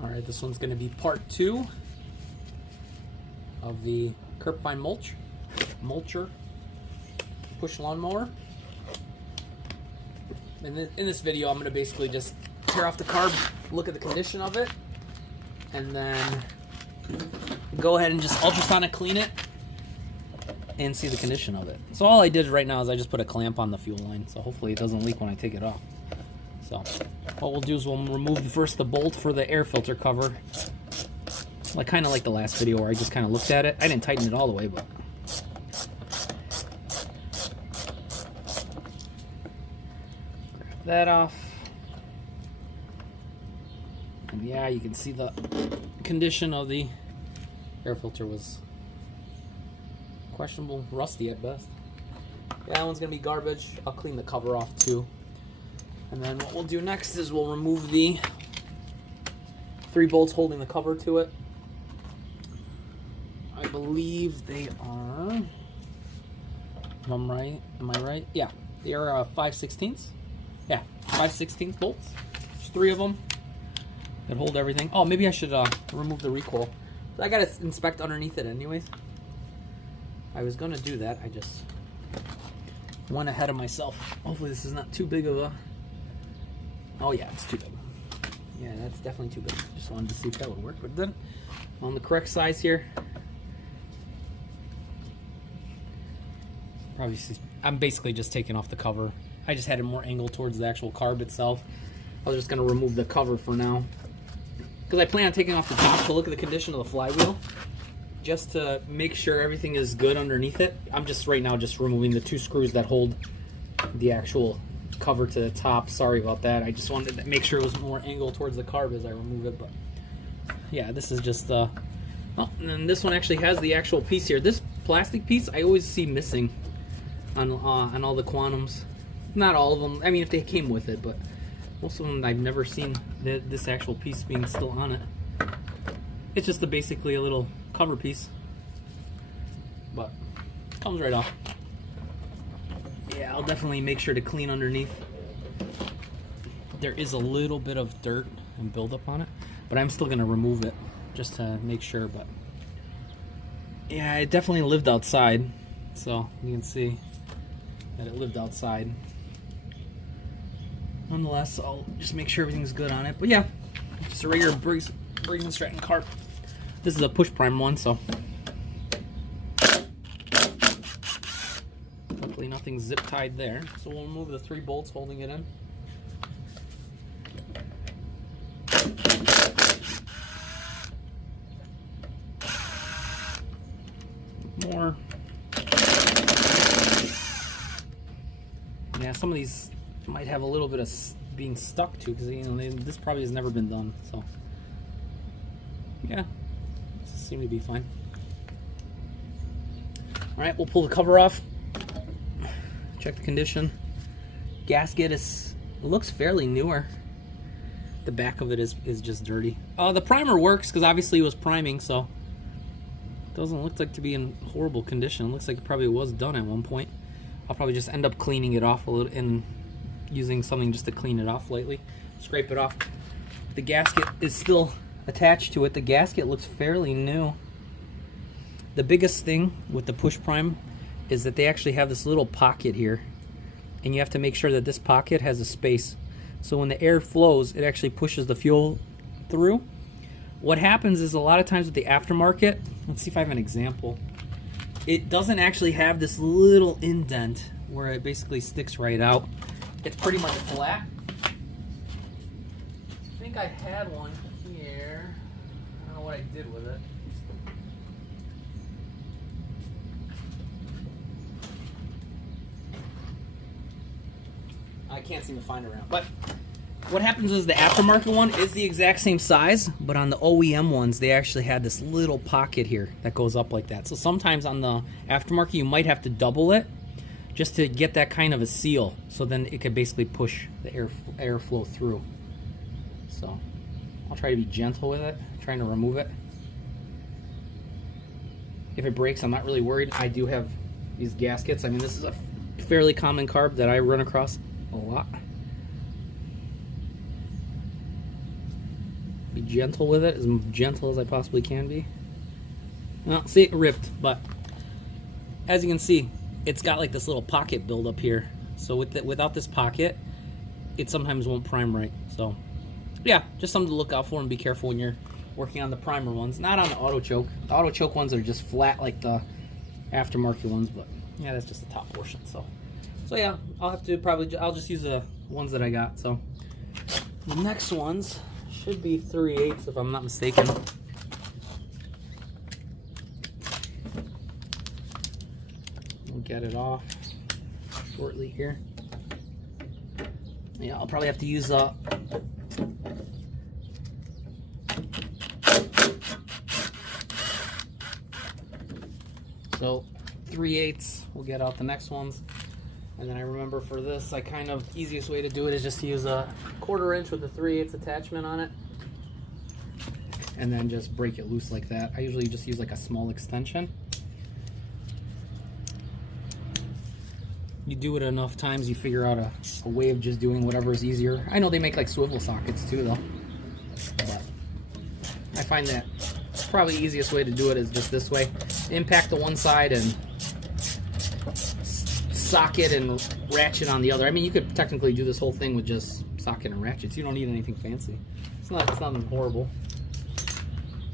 All right, this one's going to be part 2 of the Craftsman mulcher push lawnmower. In this video, I'm going to basically just tear off the carb, look at the condition of it, and then go ahead and just ultrasonic clean it and see the condition of it. So all I did right now is I just put a clamp on the fuel line, so hopefully it doesn't leak when I take it off. So what we'll do is we'll remove first the bolt for the air filter cover, like kind of like the last video where I just kind of looked at it. I didn't tighten it all the way, but grab that off. And yeah, you can see the condition of the air filter was questionable, rusty at best. Yeah, that one's gonna be garbage. I'll clean the cover off too. And then what we'll do next is we'll remove the 3 bolts holding the cover to it. I believe they are, if I'm right, am I right? Yeah, they are 5/16. Yeah, 5/16 bolts. There's 3 of them that hold everything. Oh, maybe I should remove the recoil. I gotta inspect underneath it anyways. I was gonna do that, I just went ahead of myself. Hopefully this is not too big of a... Oh yeah, it's too big. Yeah, that's definitely too big. Just wanted to see if that would work. But then, on the correct size here, probably I'm basically just taking off the cover. I just had it more angled towards the actual carb itself. I was just gonna remove the cover for now, because I plan on taking off the top to look at the condition of the flywheel, just to make sure everything is good underneath it. I'm just right now just removing the 2 screws that hold the actual cover to the top. Sorry about that. I just wanted to make sure it was more angled towards the carb as I remove it. But yeah, this is just the... Oh, and then this one actually has the actual piece here. This plastic piece I always see missing on all the Quantums. Not all of them. I mean, if they came with it, but most of them I've never seen this actual piece being still on it. It's just basically a little cover piece, but it comes right off. Yeah, I'll definitely make sure to clean underneath. There is a little bit of dirt and buildup on it, but I'm still going to remove it just to make sure. But yeah, it definitely lived outside, so you can see that it lived outside. Nonetheless, I'll just make sure everything's good on it. But yeah, just a regular Briggs & Stratton carb. This is a push prime one, so hopefully nothing's zip tied there. So we'll remove the 3 bolts holding it in. More. Yeah, some of these might have a little bit of being stuck to, because this probably has never been done. So yeah, seem to be fine. All right, we'll pull the cover off. Check the condition. Gasket looks fairly newer. The back of it is just dirty. The primer works because obviously it was priming, so it doesn't look like to be in horrible condition. It looks like it probably was done at one point. I'll probably just end up cleaning it off a little and using something just to clean it off lightly. Scrape it off. The gasket is still attached to it. The gasket looks fairly new. The biggest thing with the push prime is that they actually have this little pocket here, and you have to make sure that this pocket has a space, so when the air flows it actually pushes the fuel through. What happens is a lot of times with the aftermarket, let's see if I have an example, it doesn't actually have this little indent where it basically sticks right out. It's pretty much flat. I think I had one here. I don't know what I did with it. I can't seem to find it around. But what happens is the aftermarket one is the exact same size, but on the OEM ones, they actually had this little pocket here that goes up like that. So sometimes on the aftermarket, you might have to double it just to get that kind of a seal, so then it could basically push the airflow through. So I'll try to be gentle with it, trying to remove it. If it breaks, I'm not really worried. I do have these gaskets. I mean, this is a fairly common carb that I run across a lot. Be gentle with it, as gentle as I possibly can be. Well, see, it ripped, but as you can see, it's got like this little pocket build up here. So without this pocket, it sometimes won't prime right. So yeah, just something to look out for and be careful when you're working on the primer ones. Not on the auto choke. The auto choke ones are just flat like the aftermarket ones, but yeah, that's just the top portion. So yeah, I'll have to I'll just use the ones that I got. So the next ones should be 3/8 if I'm not mistaken. We'll get it off shortly here. Yeah, I'll probably have to use so 3/8. We'll get out the next ones. And then I remember for this, easiest way to do it is just to use a 1/4 inch with a 3/8 attachment on it. And then just break it loose like that. I usually just use like a small extension. You do it enough times, you figure out a way of just doing whatever is easier. I know they make like swivel sockets too though. But I find that probably the easiest way to do it is just this way. Impact the one side and socket and ratchet on the other. I mean, you could technically do this whole thing with just socket and ratchets. You don't need anything fancy. It's nothing horrible.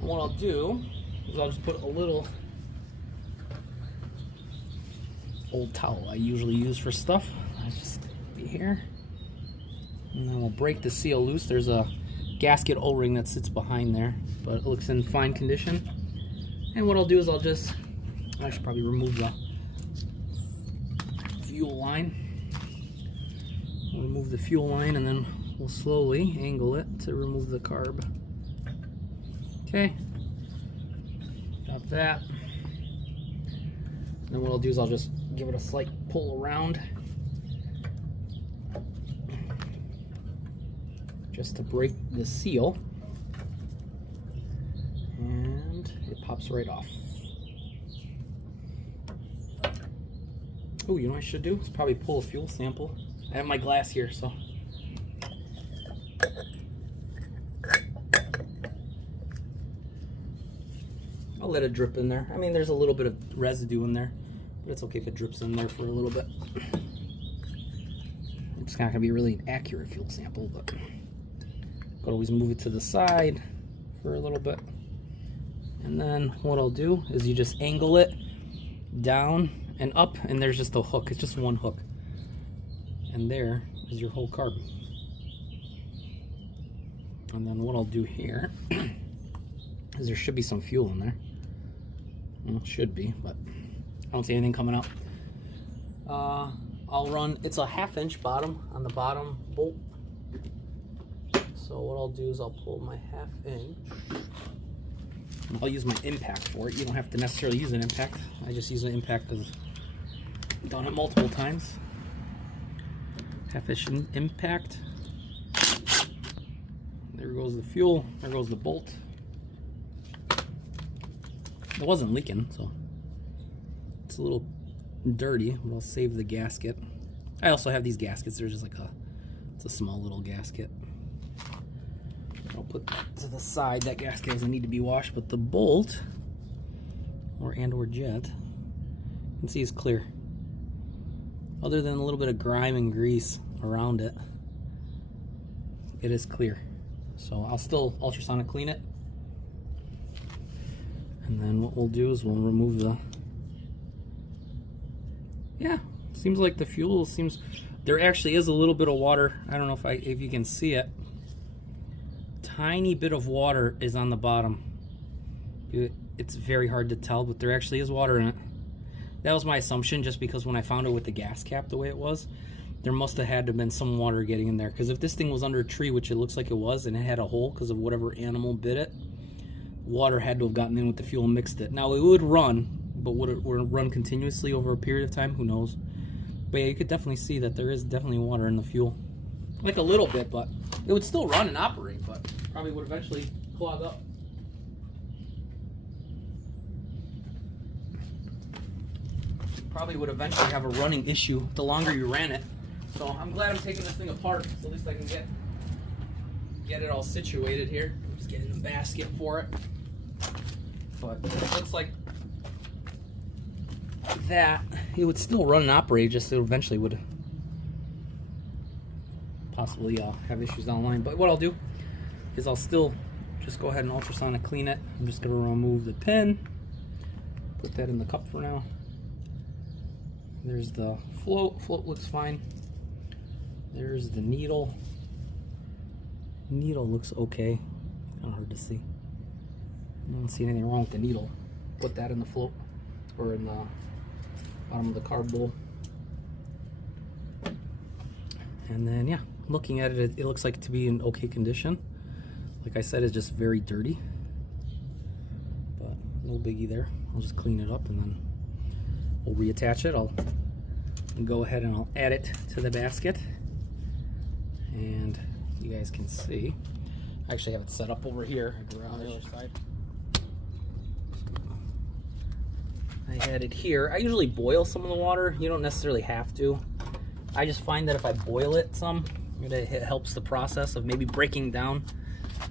And what I'll do is I'll just put a little old towel I usually use for stuff. I'll just be here. And then we'll break the seal loose. There's a gasket O-ring that sits behind there, but it looks in fine condition. And what I'll do is I should probably remove the fuel line. We'll remove the fuel line and then we'll slowly angle it to remove the carb. Okay, got that. And then what I'll do is I'll just give it a slight pull around just to break the seal, and it pops right off. Oh, you know what I should do? Is probably pull a fuel sample. I have my glass here, so. I'll let it drip in there. I mean, there's a little bit of residue in there, but it's okay if it drips in there for a little bit. It's not gonna be really an accurate fuel sample, but could always move it to the side for a little bit. And then what I'll do is you just angle it down and up, and there's just a hook. It's just one hook. And there is your whole carb. And then what I'll do here is there should be some fuel in there. Well, it should be, but I don't see anything coming out. I'll run, it's a 1/2 inch bottom on the bottom bolt. So what I'll do is I'll pull my 1/2 inch. I'll use my impact for it. You don't have to necessarily use an impact. I just use an impact because I've done it multiple times. 1/2 inch impact. There goes the fuel. There goes the bolt. It wasn't leaking, so it's a little dirty, but I'll save the gasket. I also have these gaskets. They're just like it's a small little gasket. I'll put that to the side. That gasket doesn't need to be washed, but the bolt or jet, you can see is clear. Other than a little bit of grime and grease around it, it is clear. So I'll still ultrasonic clean it. And then what we'll do is we'll remove the, yeah, seems like the fuel there actually is a little bit of water. I don't know if you can see it. Tiny bit of water is on the bottom. It's very hard to tell, but there actually is water in it. That was my assumption, just because when I found it with the gas cap the way it was, there must have had to have been some water getting in there. Because if this thing was under a tree, which it looks like it was, and it had a hole because of whatever animal bit it, water had to have gotten in with the fuel and mixed it. Now it would run, but would it run continuously over a period of time? Who knows? But yeah, you could definitely see that there is definitely water in the fuel. Like a little bit, but it would still run and operate, but probably would eventually clog up. Probably would eventually have a running issue the longer you ran it. So I'm glad I'm taking this thing apart, so at least I can get get it all situated here. I'm just getting the basket for it. But it looks like that it would still run and operate, just it eventually would possibly have issues down the line. But what I'll do is I'll still just go ahead and ultrasonic clean it. I'm just going to remove the pin, put that in the cup for now. There's the float. Float looks fine. There's the needle. Needle looks okay. Kind of hard to see. I don't see anything wrong with the needle. Put that in the float, or in the bottom of the carb bowl. And then, yeah, looking at it, it looks like it to be in okay condition. Like I said, it's just very dirty. But no biggie there. I'll just clean it up and then we'll reattach it. I'll go ahead and I'll add it to the basket. And you guys can see, I actually have it set up over here on the other side. I had it here. I usually boil some of the water. You don't necessarily have to. I just find that if I boil it some, it helps the process of maybe breaking down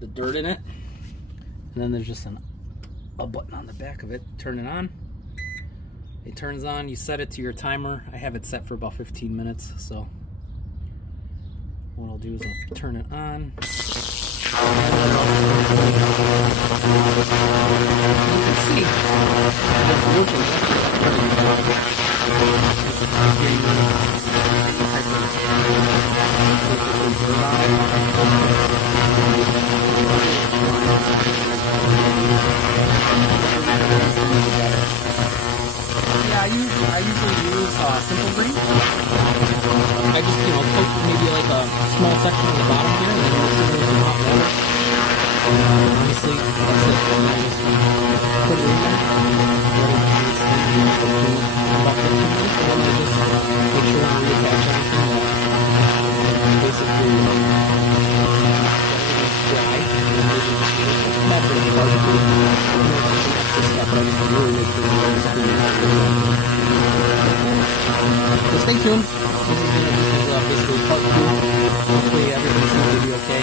the dirt in it. And then there's just a button on the back of it. Turn it on. It turns on. You set it to your timer. I have it set for about 15 minutes. So what I'll do is I'll turn it on. You can see it's working. Yeah, I usually use Simple Green. I just, coat maybe like a small section on the bottom here, and then mix it with some hot water. Honestly, that's it. And I just put it in there. About 15 minutes, and then I just make sure I reattach everything basically dry. Not very hard to do. So stay tuned. This is basically part 2. Hopefully everything seems to be okay.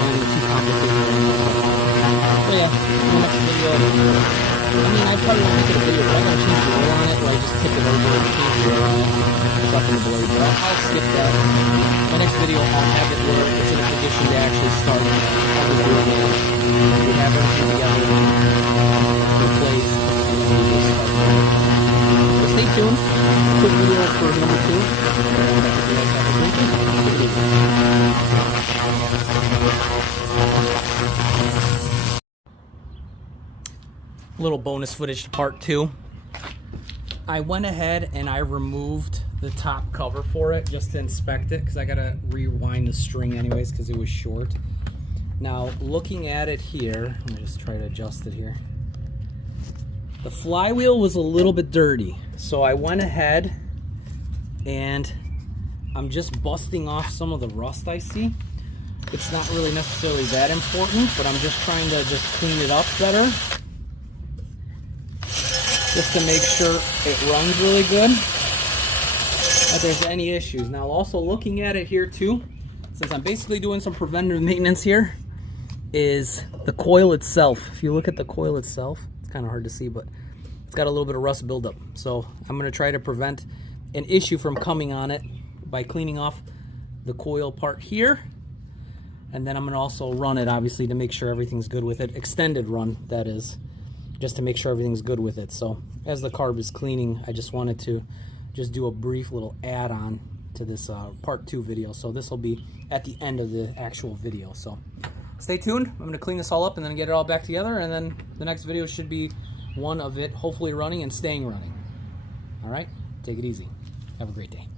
Anything too complicated. So yeah, the next video. I probably won't make it a video, but I'm going to change the oil on it, where I just tip it over and change the oil on it. Stuff in the blade, but I'll skip that. My next video, I'll have it where it's in a position to actually start. I'll just do it there. We have everything together in place, and then we just start. So stay tuned. Quick video for number 2. Little bonus footage to part 2. I went ahead and I removed the top cover for it just to inspect it, because I gotta rewind the string anyways because it was short. Now looking at it here, let me just try to adjust it here. The flywheel was a little bit dirty, so I went ahead and I'm just busting off some of the rust I see. It's not really necessarily that important, but I'm just trying to just clean it up better, just to make sure it runs really good, if there's any issues. Now also looking at it here too, since I'm basically doing some preventative maintenance here, is the coil itself. If you look at the coil itself, it's kind of hard to see, but it's got a little bit of rust buildup. So I'm going to try to prevent an issue from coming on it by cleaning off the coil part here. And then I'm going to also run it, obviously, to make sure everything's good with it. Extended run, that is, just to make sure everything's good with it. So as the carb is cleaning, I just wanted to just do a brief little add-on to this part 2 video. So this will be at the end of the actual video. So stay tuned. I'm going to clean this all up and then get it all back together, and then the next video should be one of it hopefully running and staying running. All right, take it easy. Have a great day.